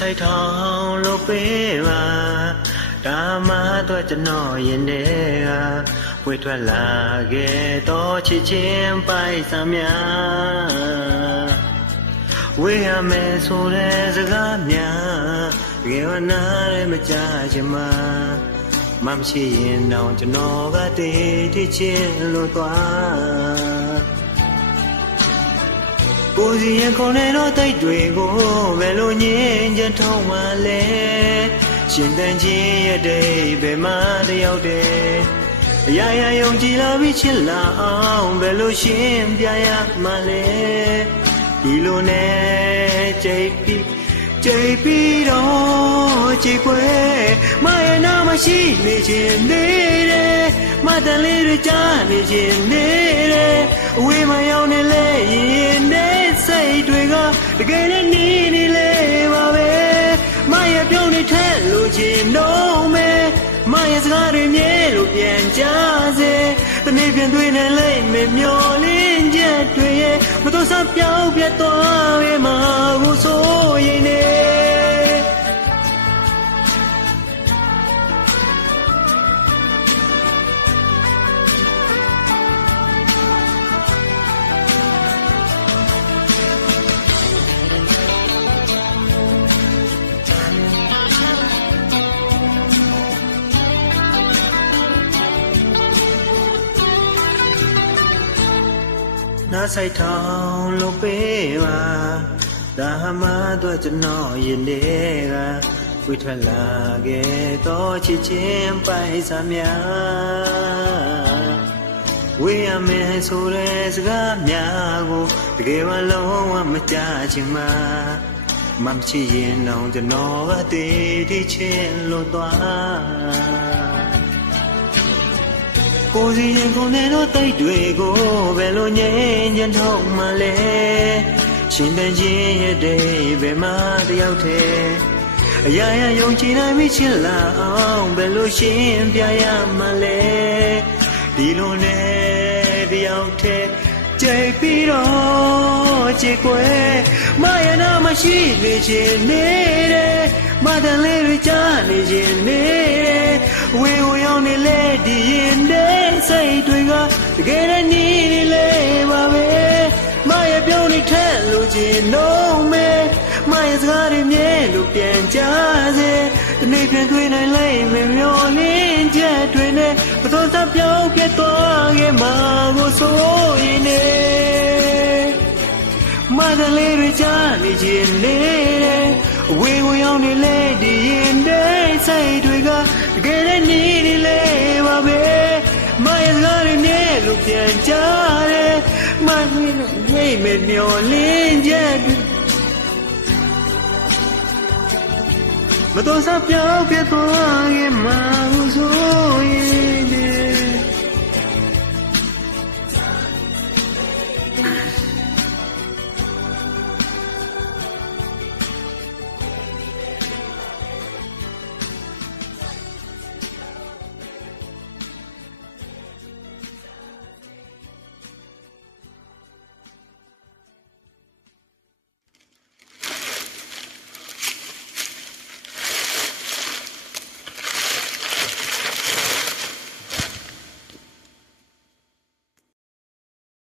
ဆိုင်ထောင်လို့ပေးပါဒါမှတော့ကျွန်တော်ရင်ထဲကပွေထွက်လာခဲ့တော့ချစ်ချင်းပိုက်စံများဝေးရမယ်ဆိုတဲ့စကားများတကယ်ဝနာရဲမကြချင်မှာမရှိရင်တော့ကျွန်တော်ကတည်တည်ချင်းလို့သွားကိုယ်စီရင်ခေါ်နေတော့တိတ်တွေကိုဘယ်လိုညင်ချထုံးမှလဲရှင်တန်ချင်းရဲ့တိတ်ဘယ်မှာတယောက်တည်းအရာရာယုံကြည်လာပြီးချစ်လာအောင်ဘယ်လိုရှင်းပြရမှလဲဒီလိုနဲ့ကြိတ်ပြီးတော့ကြိတ်ွယ်မရဲ့နာမရှိနေခြင်းနေတယ်မတန်လေးတွေကြားနေခြင်းနေတယ်အဝေးမှာရောက်နေလေရင်နေစိတ်တွေကတကယ်နဲ့နေနေလေပါပဲမရဲ့ပြုံးနေထက်လို့ခြင်းတော့မယ်မရဲ့စကားတွေမြဲလို့ပြန်ကြစေတနေ့ပြန်တွေ့နေလိမ့်မယ်မျောလင်းချက်တွေရဲ့မတော်စပြောင်းပြတ်သွားရဲ့မှာကိုဆိုရင်နေနားဆိုင်ထောင်လို့ပေးပါဒါမှတော့ကျွန်တော်ရင်ထဲကဝေးထွက်လာခဲ့တော့ချစ်ချင်းပိုက်စံများဝေးရမယ်ဆိုတဲ့စကားများကိုတကယ်မှလုံးဝမကြချင်မှာမရှိရင်တော့ကျွန်တော်ကတည်တည်ချင်းလို့သွားကိုယ်စီရင်ခုန်နေတော့တိတ်တွေကိုဘယ်လိုငြိမ်းချမ်းထုံးမှလဲရှင်တန်ချင်းရဲ့တိတ်ဘယ်မှာတယောက်တည်းအရာရာယုံကြည်နိုင်မိချစ်လာအောင်ဘယ်လိုရှင်းပြရမှလဲဒီလိုနဲ့တယောက်တည်းကြိတ်ပြီးတော့ကြိတ်ွယ်မရနာမရှိနေခြင်းနေတယ်မတန်လေးတွေကြားနေခြင်းနေတယ်ဝေဝရောက်နေလေဒီရင်တဲ့စိတ်တွေကတကယ်နဲ့နေနေလေပါပဲမရဲ့ပြုံးနေထက်လို့ခြင်းတော့မယ်မရဲ့စကားတွေမြဲလို့ပြန်ကြစေတနေ့ပြန်တွေ့နိုင်လိမ့်မယ်မျောလင်းချက်တွေနဲ့မတော်တပြောင်းပြတ်သွားခဲ့မှာကိုဆိုရင်နေမတန်လေးတွေကြားနေခြင်းနေတယ်အဝေးကိုရောက်နေလေဒီရင်တဲ့စိတ်တွေကတကယ်နဲ့နေနေလေပါပဲမရဲ့စကားတွေမြဲလို့ပြန်ကြတယ်မင်းနဲ့မျောလင်းချက်မတော်စပြောင်းပြသွားခဲ့မှာဆိုရင်